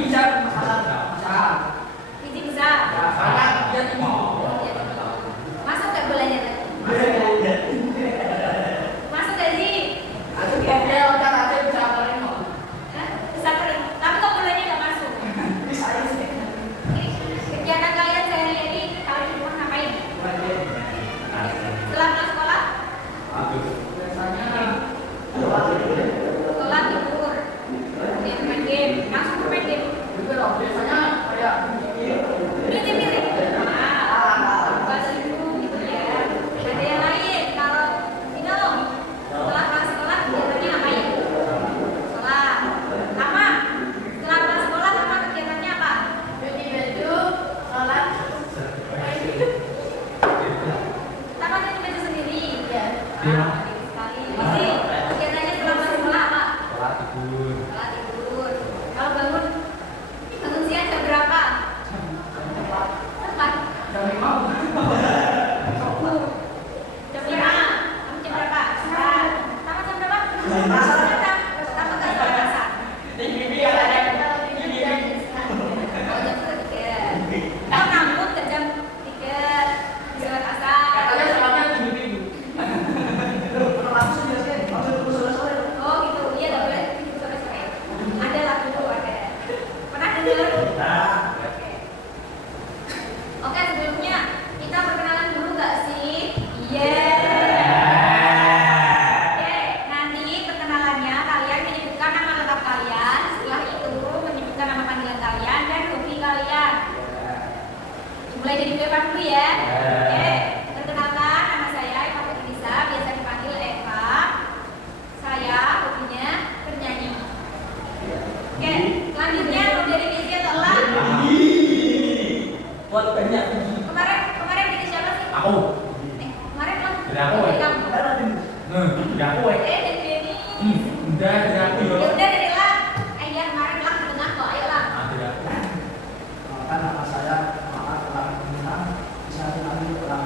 bisa masalah bisa. Fiji bisa. Ya, karena dia tinggi. Masuk nggak bolanya tadi? Masuk nggak sih? Aku kira otak aja bisa keren kok. Bisa kering. Tapi kok bolanya nggak masuk? Bisa sih. Kegiatan kalian sehari-hari kalian di rumah ngapain? Setelah pulang sekolah? Biasanya Sekolah tidur. Kemudian main game. Langsung ke main game. juga loh. Biasanya kayak Cuci piring. Bahas ibu gitu ya. Ada yang lain kalau minum setelah pulang sekolah kegiatannya ngapain? Sekolah. Sama. Setelah pulang sekolah sama kegiatannya apa? Cuci baju, sholat, Sama cuci baju sendiri. ya. Sekali. Isi kegiatannya setelah pulang sekolah apa? Sekolah tidur. Setelah tidur. Kalau bangun siang jam berapa? Empat. jam 5. Jam 5. Kamu jam berapa? Sekarang. Sama jam berapa? Sama nggak sama rasa? Tinggi ada. Oh, jam 3. Oh, ngangkut ke jam 3. Sholat asar. Katanya sholatnya 7.000. Langsung biasanya langsung sore-sore. Oh gitu, iya nggak boleh tidur sore-sore. Ada lah dulu ada. Pernah dengar? Oke. Oke, sebelumnya kita perkenalan dulu nggak sih? Iya. Oke, nanti perkenalannya kalian menyebutkan nama lengkap kalian. Setelah itu menyebutkan nama panggilan kalian dan hobi kalian. Mulai dari Eva dulu ya. Oke, perkenalkan nama saya Eva Putrinisa, biasa dipanggil Eva. Saya hobinya bernyanyi. Oke, selanjutnya mau dari Desi atau Elang? Buat banyak. Kemarin pilih siapa sih? Aku. Kemarin Elang. Dari aku, Dari ya? kamu. Dari aku ya. Dari Denny. Udah dari aku Ya ya. udah dari Elang. Iya kemarin Elang di tengah kok, ayo Elang. Dari aku. Kan nama saya Maaf telah Bintang, bisa dipanggil Elang.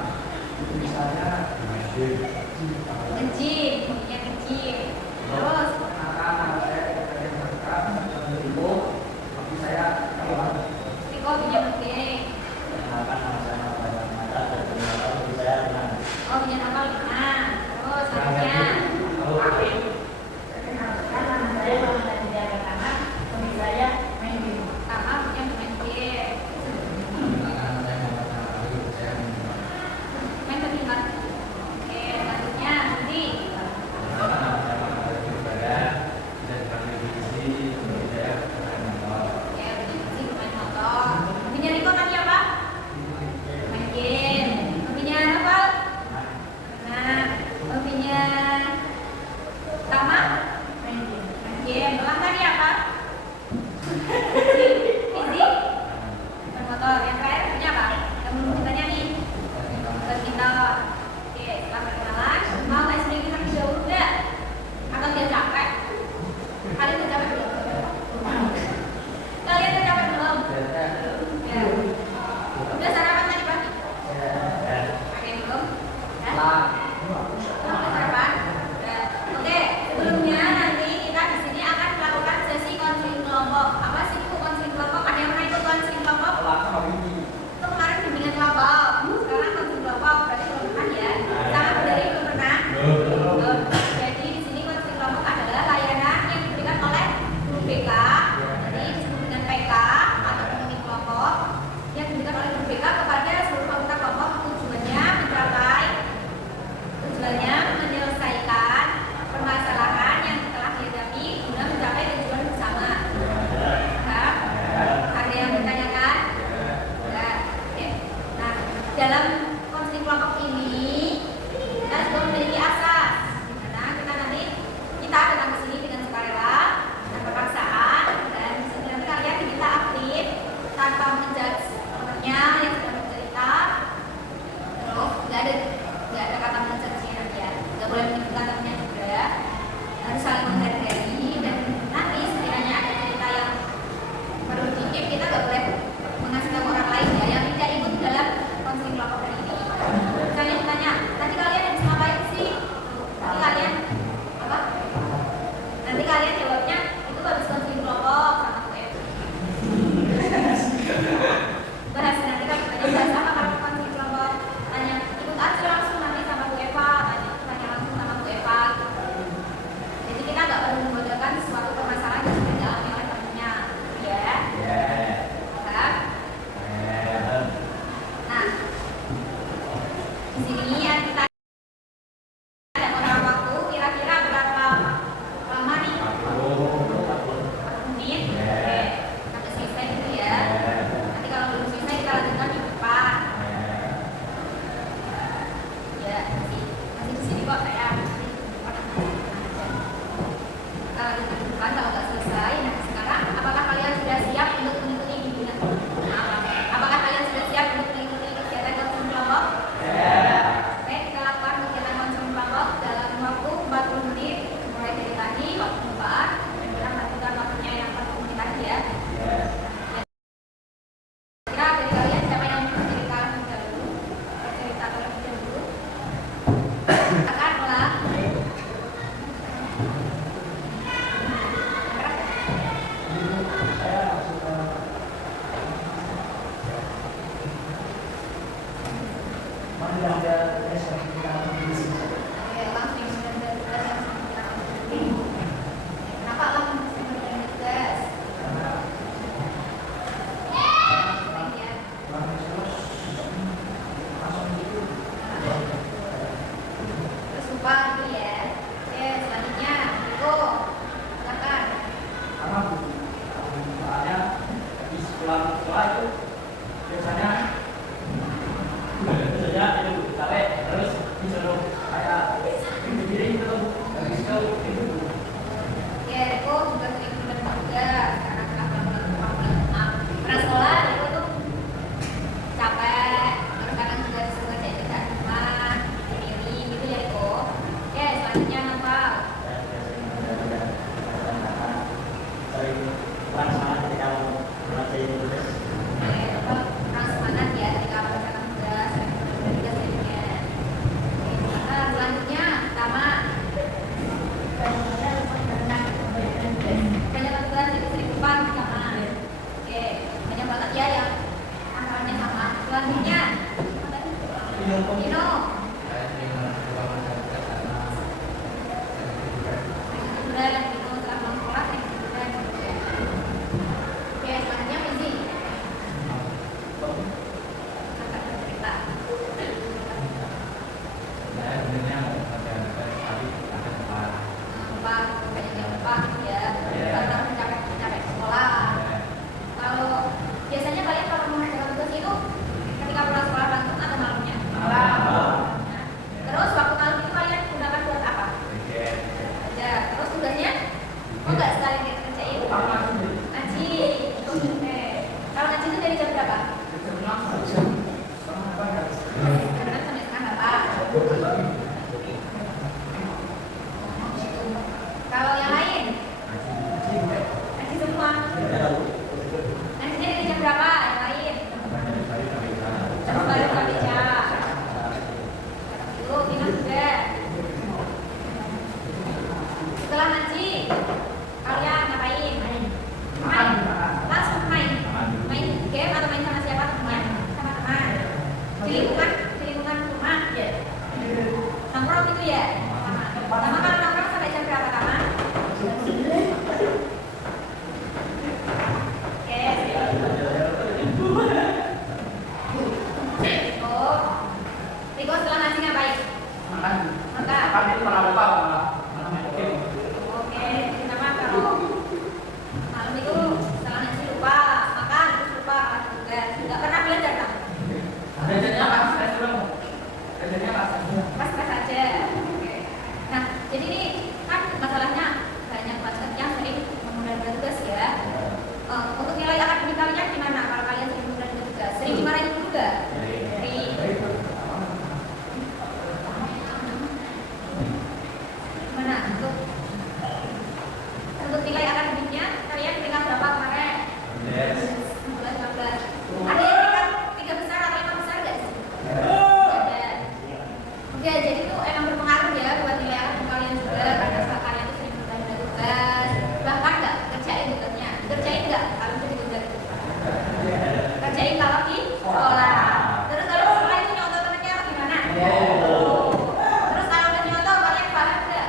Oke, langsung yang tugas yang kenapa langsung tugas? Terus lupa dulu ya. Oke, selanjutnya Riko, silakan. Karena soalnya di sekolah itu biasanya itu capek terus disuruh kayak berdiri gitu dari skill itu. Ya, Riko juga sering berbagi tugas karena pernah sekolah Riko tuh capek, terus kadang juga disuruh kerja di rumah, sendiri gitu ya Riko. Oke, selanjutnya Nopal. Sering panas ketika mau melatih tugas. Oke, Nopal kurang semangat ya ketika melakukan tugas, sering berbagi tugas jadinya. Oke, selanjutnya Tama. Banyak tugas itu sering lupa sama. Oke, banyak banget ya yang anggarannya sama. Selanjutnya Dino. Liburan Dino selama sekolah liburan. Oke, selanjutnya Fizi. Akan cerita. Lupa, banyak yang lupa gitu ya. Karena capek sekolah. Kalau biasanya kalian kalau mengerjakan tugas itu ketika pulang sekolah langsung atau malamnya? Nah, terus waktu malam itu kalian gunakan buat apa? Aja. Terus tugasnya? Oh enggak sekali kita kerjain. Ngaji. Oke. Kalau ngaji itu dari jam berapa? Karena sampai setengah berapa? Kalau yang lain? Ngaji semua. Ngajinya dari jam berapa? Yang lain? Terus baru sampai jam. Itu Dina juga. Setelah ngaji, kalian ngapain? Main. Langsung main. Main game atau main sama siapa teman? Sama teman. Di lingkungan rumah. Nongkrong gitu ya? Sama kalau nongkrong sampai jam berapa Tama? Oke. Riko setelah ngaji ngapain? Makan. Makan. Makan itu malah lupa malah main game. Oke, kenapa kalau malam itu setelah ngaji lupa makan, terus lupa makan tugas, nggak pernah belajar kan? Belajarnya pas saya dulu. Belajarnya pas. Pas-pas aja. Oke. Nah, jadi ini kan masalahnya banyak banget yang sering menunda tugas ya. Untuk nilai akademik kalian gimana? Kalau kalian sering menunda tugas, sering dimarahin guru nggak? Gimana? Untuk nilai akademiknya kalian tingkat berapa kemarin? 11, 12. Ada yang tingkat 3 besar atau 5 besar nggak sih? Ada. Oke, jadi itu emang berpengaruh ya buat nilai akademik kalian juga karena kalian itu sering menunda tugas, bahkan nggak kerjain tugasnya. Kerjain nggak? Kalau itu tugas kerjain kalau di sekolah. Terus kalau sekolah itu nyontoh temennya atau gimana? Terus kalau udah nyontoh kalian paham nggak?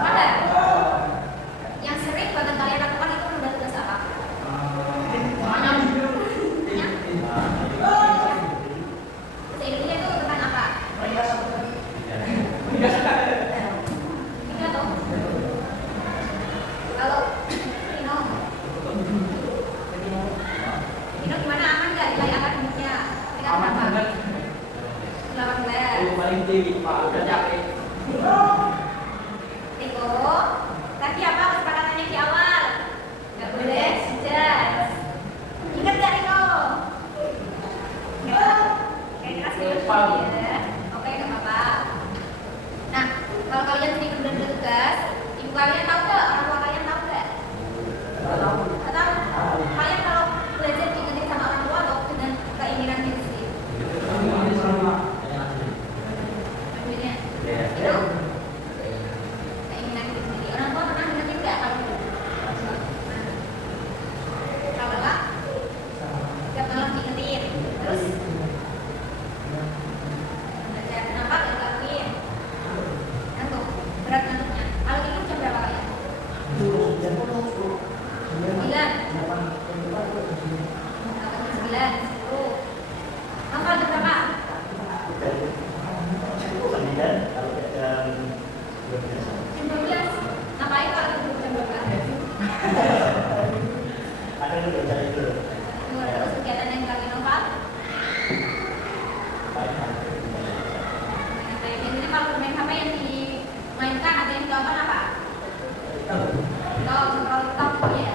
Ada. Yang sering banget kalian lakukan itu menunda tugas apa? Seintinya itu tentang apa? Tiga tuh. Kalau Dino gimana, aman nggak nilai akademiknya? Tingkat berapa? 18. Paling tinggi Pak, udah capek. Riko, tadi apa kesepakatannya di awal? Nggak boleh sejak. Ingat nggak Riko? Kayak keras ya. Oke, nggak apa-apa. Nah, kalau kalian sering menunda tugas, ibu kalian tahu nggak? Orang tua kalian tahu nggak? Nggak tahu. Kalian kalau belajar diingetin sama orang tua atau dengan keinginan diri sendiri? Dua-duanya. 9, 10. Kalau jam berapa? Sembilan kalau jam 12. Jam 12. Ngapain kalau jam 12? Ada yang udah cari dulu. Terus kegiatan yang kalian lakukan? Biasanya kalau bermain HP yang dimainkan atau yang ditonton apa? Kalau top ya.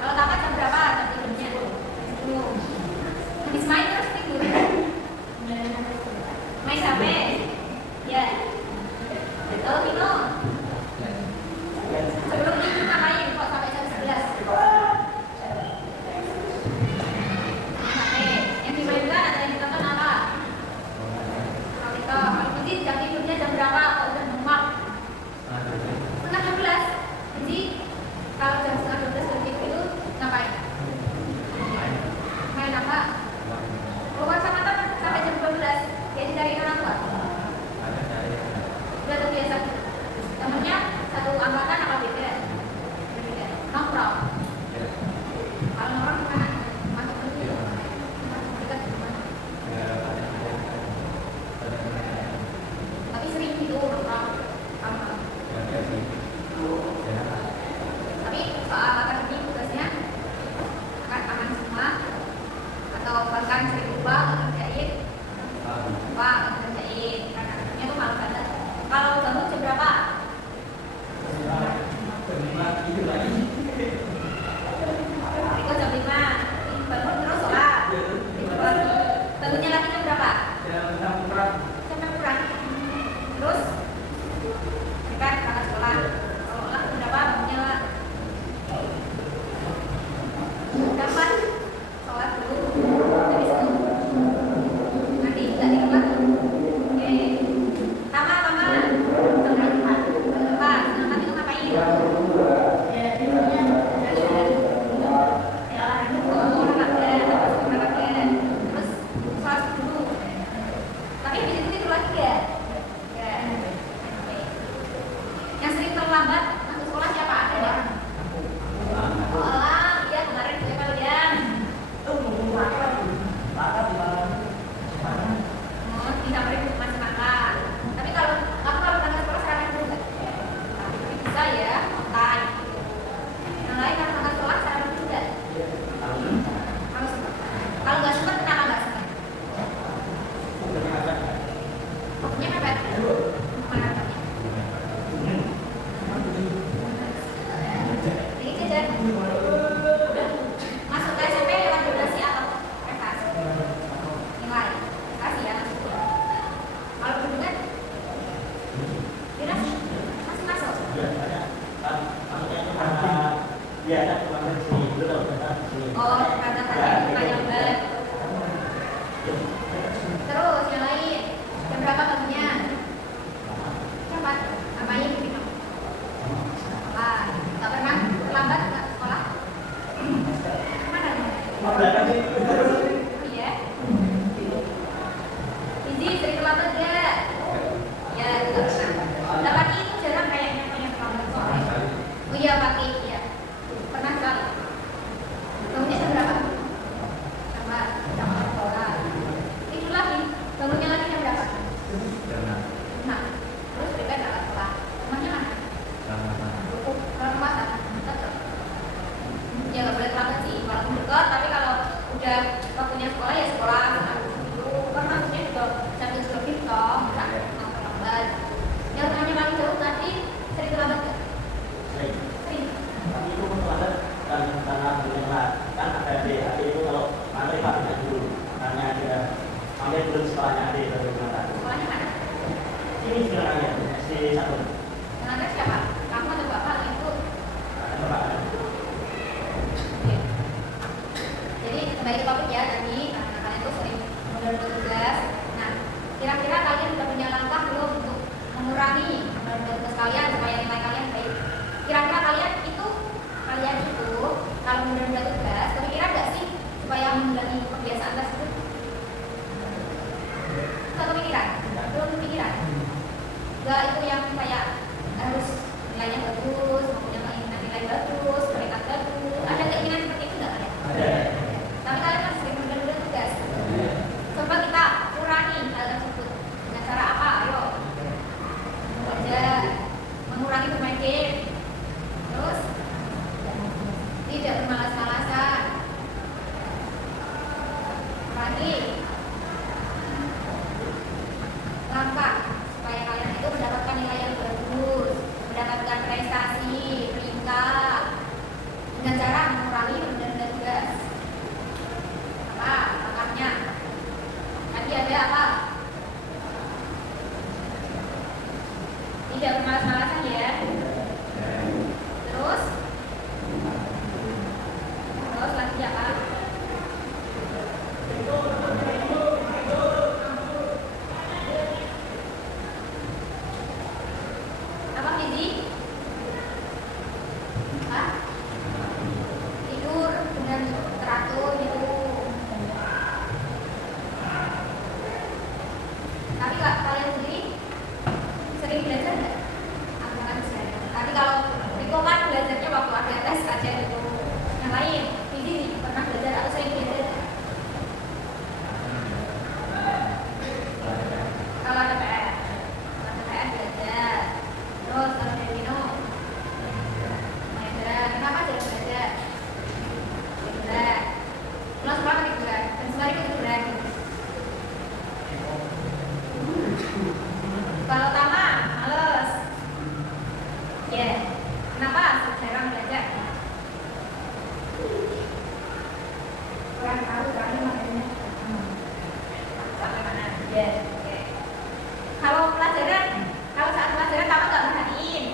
Kalau tamat jam berapa? Jam tidurnya? 10. Habis main terus tidur. Main HP? Ya. Kalau Vino? Sebelum tidur ngapain kok sampai jam 11? HP. Yang dimainkan atau yang ditonton apa? Kalau Budi jam tidurnya jam berapa? Kalau jam normal? Setengah 12. Jadi kalau jam setengah 12 jam tidur ngapain? Main apa? Keluar sama teman sampai jam 12. Jadi dari orang tua. Udah terbiasa. Temennya satu angkatan apa beda? Beda. Nongkrong. Kalau nongkrong gimana? Masuk ke dekat gimana? Tapi sering gitu nongkrong. Tapi soal akademik tugasnya akan semua atau bahkan sering lupa ngerjain karena akademiknya tuh malu banget. Kalau bangun jam berapa? Ikut jam 5. Bangun terus sholat. Bangunnya lagi jam berapa? Jam 6 kurang. Terus dekat berangkat sekolah. Kalau lah berapa bangunnya lah? Dapat sholat dulu. Habis itu nanti tidak di rumah. Oke. Tama. Nanti itu ngapain? Terus sholat dulu. Tapi habis itu tidur lagi ya? Ya. Oke. Yang sering terlambat masuk sekolah siapa? Ada ya? Oh, iya kemarin gue kalian. Oh, tidak boleh masih makan. Tapi kalau berangkat sekolah sekarang dulu nggak? Tapi bisa ya, makan. Yang lain kalau berangkat sekolah sekarang dulu nggak? Kalau sempat. Kalau nggak sempat kenapa nggak sempat? Pokoknya mepet. Mana mepetnya? Ini kejar. Udah. Masuk ke SMP lewat donasi atau prestasi? Nilai. Prestasi ya maksudnya. Kalau berhubungan? Tidak. Masih masuk. Maksudnya itu karena dia ada kemarin sini betul sini. Oh, karena tadi panjang banget. Terus yang lain. Jam berapa bangunnya? Cepat. Ngapain minum? Sekolah. Gak pernah terlambat ke sekolah? Mana? Oh iya. Izzy sering terlambat gak? Ya, gak pernah. Dapat itu jarang kayaknya punya terlambat soalnya. Oh iya, pakai ya. Pernah sekali. Bangunnya jam berapa? Sama sekolah. Itu lagi. Bangunnya lagi jam berapa? Nah, terus berikan dalam sekolah. Rumahnya mana? Kalau rumah sana, tetap. Ya nggak boleh terlambat sih. Kalau dekat, tapi kalau udah waktunya sekolah ya sekolah. Kan maksudnya juga jam 7 lebih toh, nggak terlambat. Yang rumahnya paling jauh tadi sering terlambat nggak? Sering. Tapi itu terlambat karena benar kan ada adik itu kalau nanti pakai dulu makanya dia ambil belum sekolahnya adik baru berangkat. Sekolahnya mana? Ini sebenarnya SD 1. Yang ada siapa? Kamu atau bapak atau ibu? Ada Pak. Oke. Jadi kembali ke topik ya tadi, karena kalian tuh sering menunda tugas. Nah, kira-kira kalian sudah punya langkah belum untuk mengurangi menunda tugas kalian supaya nilai kalian baik? Kira-kira kalian itu kalau menunda tugas, kepikiran nggak sih supaya mengurangi kebiasaan tersebut? Nggak kepikiran? Belum kepikiran? Nggak itu yang kayak harus nilainya bagus, punya keinginan nilai bagus, mereka bagus. Ada keinginan seperti itu nggak kalian? Ada. Tapi kalian masih sering menunda Lagi. Langkah supaya kalian itu mendapatkan nilai yang bagus, mendapatkan prestasi, peringkat dengan cara mengurangi menunda tugas. Apa langkahnya? Tadi ada apa? Tidak bermalas-malasan ya. Terus lagi apa? Apa gizi? Hah? Tidur dengan teratur gitu. Tapi kalian sendiri sering belajar nggak? Aku kan sering. Tapi kalau Riko kan belajarnya waktu ada tes aja gitu. Yang lain, gizi pernah belajar atau sering belajar? Kalau ada PR belajar. Terus kalau dari Dino belajar. Kenapa jarang belajar? Belajar. Pulang sekolah kan liburan. Dan sembari ikut liburan. Kalau Tama males. Ya. Kenapa jarang belajar? Kurang tahu kali makanya. Sampai mana? Ya. Oke. Kalau pelajaran, kalau saat pelajaran kamu nggak perhatiin.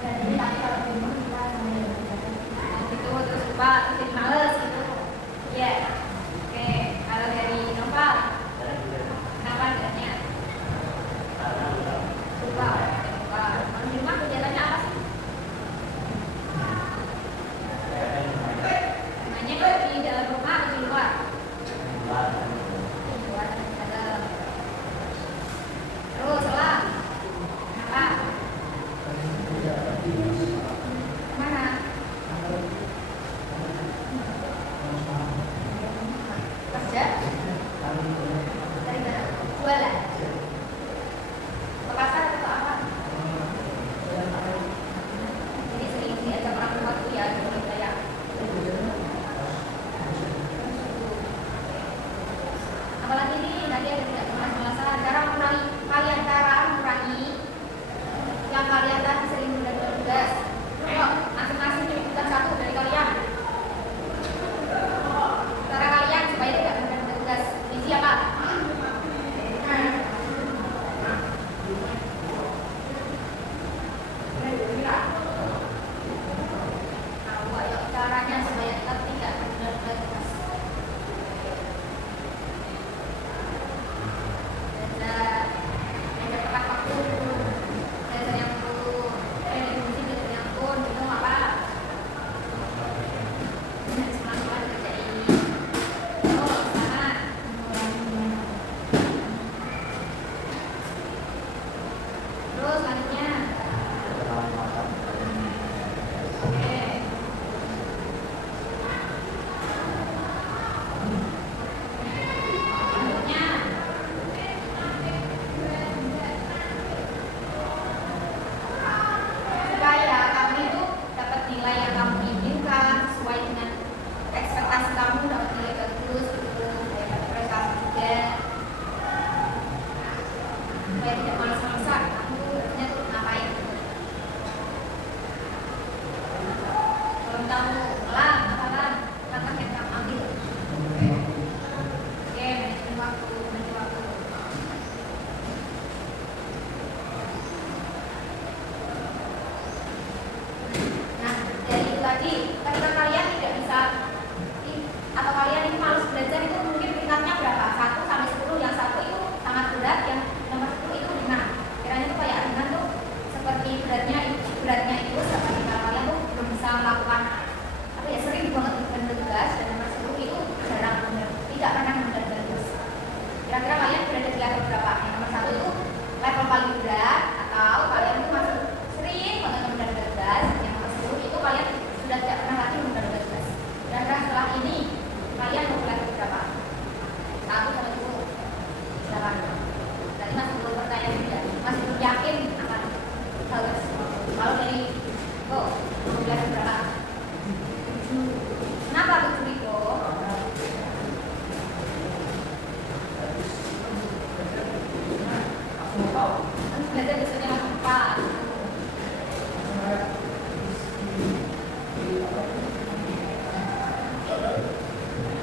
Jadi tapi kalau di rumah kita namanya Gitu terus lupa, terus jadi males gitu. Ya. Oke. Kalau dari Nova, kenapa adanya? Karena udah Lupa. Kalau di rumah kegiatannya apa sih? Namanya di dalam rumah atau di luar? Di luar dan di dalam. Terus lah. Kenapa? Mana? Kerja? Dari mana? Jualan? Ke pasar atau apa? Jadi sering diajak orang tua tuh ya, gitu kayak. Apalagi nih, tadi ada tidak bermasalah cara mengurangi, yang kalian tadi sering menunda tugas. Ayo, masing-masing menyebutkan satu dari kalian. Cara kalian supaya tidak menunda tugas. Gizi apa? Tahu, ayo caranya supaya kita tidak menunda tugas. Belajar,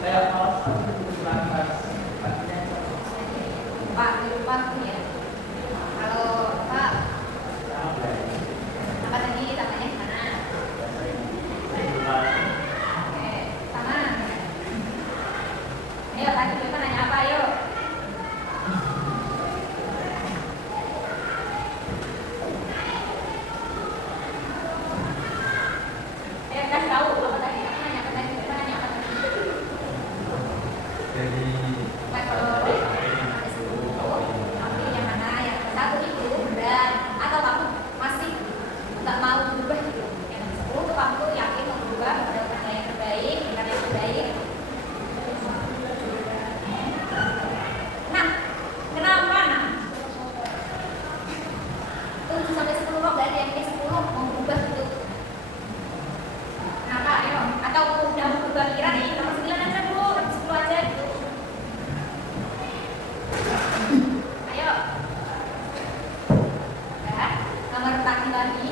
Kayak kalau satu lantas artinya Pak, lupa aku ya. Kalau Pak, Sama belajar. apa tadi namanya gimana? Oke, sama. Ayo tadi kita nanya apa yuk? Ayo kasih tahu apa tadi? Aku nanya apa tadi? Kita nanya apa tadi? Jadi Metode ada 10. Kamu pilih yang mana? Yang satu itu berat atau kamu masih nggak mau berubah gitu? Yang 10 tuh kamu tuh yakin mau berubah, mendapatkan yang terbaik, dengan yang terbaik. Nah, kenapa nah? 7 sampai 10 kok nggak ada yang 10 mau berubah gitu? Kenapa? Ayo, atau udah mau berubah kira nih nomor 9 aja dulu, nomor 10 aja gitu. Ayo. Ya, nomor tadi lagi.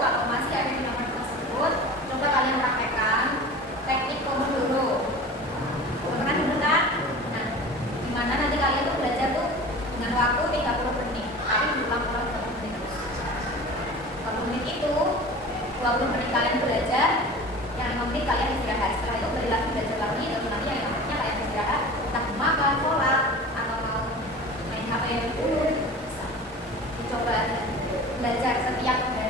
Kalau masih ada di nomor tersebut, coba kalian praktekkan teknik Pomodoro. Pernah dengar kan? Nah, dimana nanti kalian tuh belajar tuh dengan waktu 30 menit, tapi berulang-ulang 30 menit terus. 30 menit itu 20 menit kalian belajar, yang 5 menit kalian istirahat. Setelah itu balik lagi belajar lagi, terus nanti yang 5 menitnya kalian istirahat, entah mau makan, sholat, atau mau main HP dulu. Bisa dicoba belajar setiap hari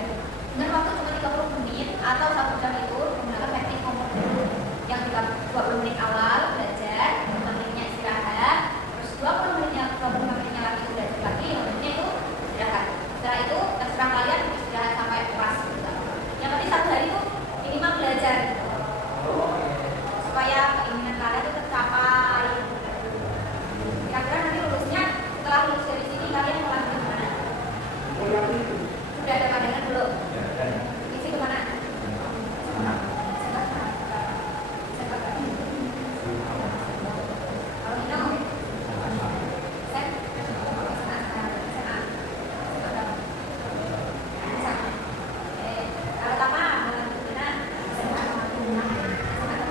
dengan waktu cuma 30 menit atau 1 jam itu menggunakan teknik Pomodoro yang 20 menit awal belajar, 5 menitnya istirahat, terus 25 menitnya lagi itu belajar lagi, 5 menitnya itu istirahat. Setelah itu terserah kalian istirahat sampai puas gitu. Yang penting 1 hari itu minimal belajar gitu. Supaya keinginan kalian itu tercapai. Kira-kira nanti lulusnya setelah lulus dari sini kalian mau lanjut kemana? Sudah ada pandangan belum? Isi kemana? Kalau Nino? Sen? Kalau Tama, mana?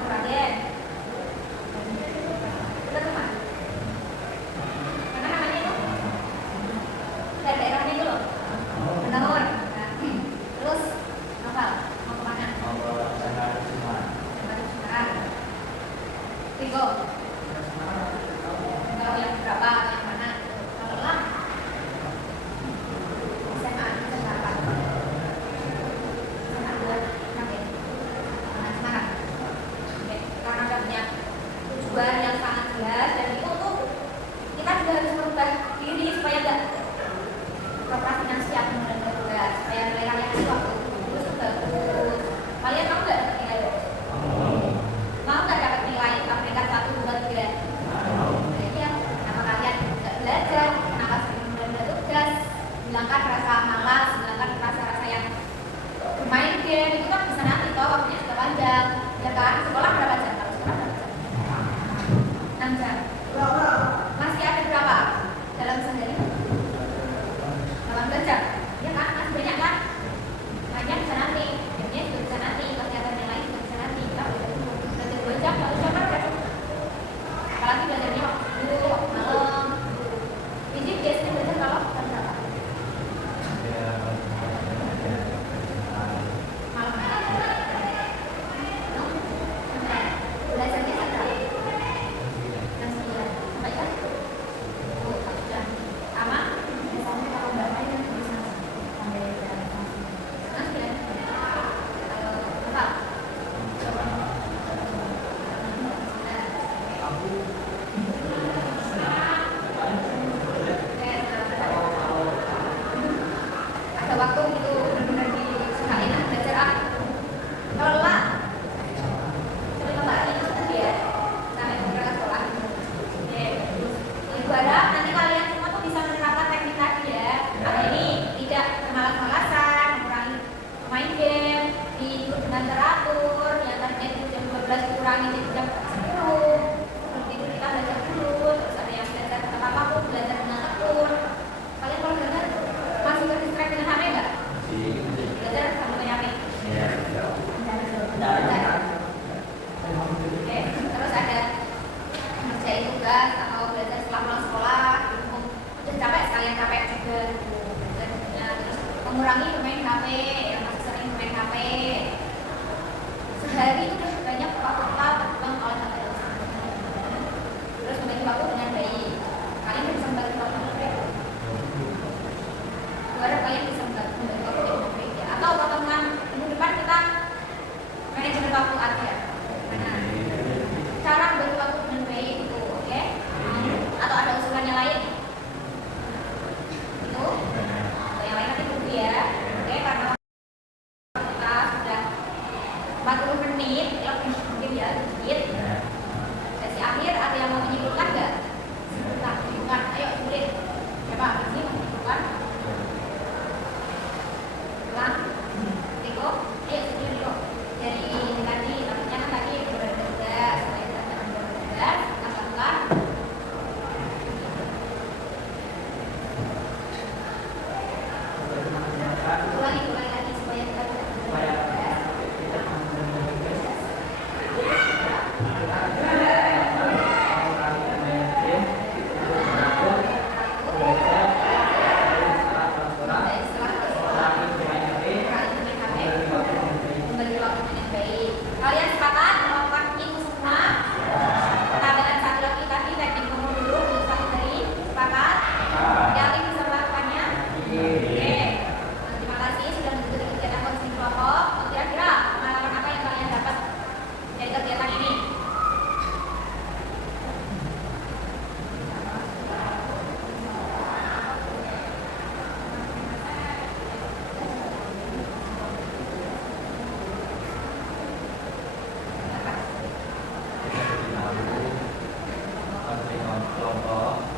Raden. Udah Tama? Mana namanya itu? Dari daerahnya itu loh. Menor. Nah, terus novel mau kemana? Semarang. Tigo. Kalau yang berapa? Yang mana? Kalau lah. SMA berapa? SMA 2, 6 ya? Semarang. Oke, karena udah punya tujuan yang sangat jelas dan itu tuh kita juga harus merubah diri supaya enggak prokrastinasi aku mengerjakan tugas supaya realisasi waktu lulus tuh bagus. Kalian mau nggak dapat nilai bagus? Mau nggak dapat nilai peringkat 1, 2, 3? Jadi ya, kenapa kalian nggak belajar? Kenapa sering menunda tugas? Hilangkan rasa malas, hilangkan rasa-rasa yang bermain game itu kan bisa nanti toh waktunya sudah panjang. Ya kan? Sekolah berapa jam? Kalau sekolah berapa jam? 6 jam. Masih ada berapa dalam sehari? 18 jam, ya kan? Masih banyak kan? tugas atau belajar setelah pulang sekolah, mumpung udah capek sekalian capek juga gitu. Dan terus mengurangi bermain HP, yang masih sering bermain HP. Sehari itu udah banyak waktu terbuang oleh HP. Terus membagi waktu dengan baik. Kalian bisa membagi waktu dengan baik. Harap kalian bisa membagi waktu dengan baik ya. Atau pertemuan minggu depan kita manajemen waktu aja. Nah, cara membagi waktu dengan baik itu, oke? Atau ada usulannya lain? Itu? Atau yang lain nanti tunggu ya. Oke, karena kita sudah 40 menit, lebih mungkin ya, sedikit. Sesi akhir ada yang mau menyimpulkan nggak? Nah, menyimpulkan. Ayo, sulit. Siapa? Ini mau menyimpulkan? Ulang. Riko. Ayo, sebelum Riko. Dari tadi, namanya kan tadi bertugas, supaya kita tidak bertugas, kita lakukan. Ulangi lagi supaya kita tidak bertugas. Kalian sepakat melakukan itu semua? Tambahan satu lagi tadi teknik nomor dulu untuk satu hari. Sepakat? Yakin bisa melakukannya? Oke. Terima kasih sudah mengikuti kegiatan coaching kelompok. Kira-kira pengalaman apa yang kalian dapat dari kegiatan ini? Kelompok